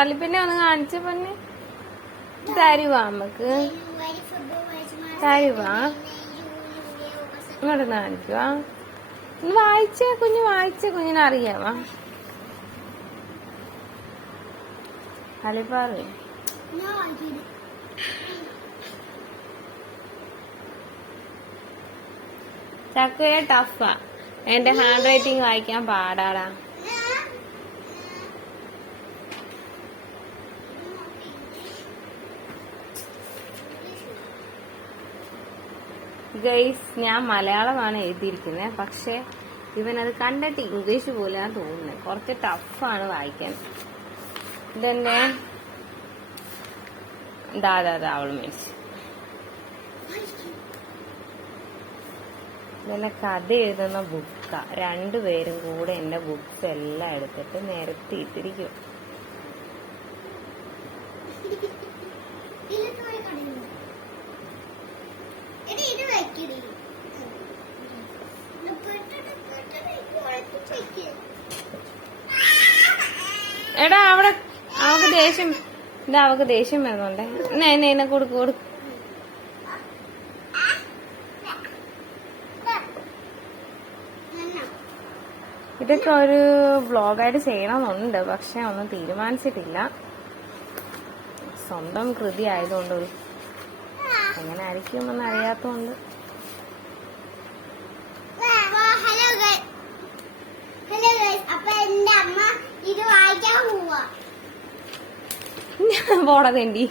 കല്ലിപ്പിന്നെ ഒന്ന് കാണിച്ച പൊന്നെ തരുവാ നമ്മക്ക് തരുവാ ഇങ്ങോട്ട് കാണിക്കുവാ വായിച്ച കുഞ്ഞിനറിയാവാ കളിപ്പാറ് ചക്കയെ ടഫാ എന്റെ ഹാൻഡ് റൈറ്റിംഗ് വായിക്കാൻ പാടാടാ ഗൈസ് ഞാൻ മലയാളമാണ് എഴുതിയിരിക്കുന്നത് പക്ഷെ ഇവനത് കണ്ടിട്ട് ഇംഗ്ലീഷ് പോലെയാണ് തോന്നുന്നത് കുറച്ച് ടഫാണ് വായിക്കാൻ ഇതെന്നെ ദാദാ അവള് മേടിച്ചു ഇതെന്നെ കഥ എഴുതുന്ന ബുക്കാ രണ്ടുപേരും കൂടെ എന്റെ ബുക്സ് എല്ലാം എടുത്തിട്ട് നിരത്തിയിട്ടിരിക്കും എടാ അവിടെ അവക്ക് ദേഷ്യം വരുന്നുണ്ടേ എന്നെ കൊടുക്കും ഇതൊക്കെ ഒരു വ്ളോഗായിട്ട് ചെയ്യണമെന്നുണ്ട് പക്ഷെ ഒന്നും തീരുമാനിച്ചിട്ടില്ല സ്വന്തം കൃതി ആയതുകൊണ്ട് എങ്ങനെ ആയിരിക്കുമെന്ന് അറിയാത്തോണ്ട് പോടാ തെണ്ടി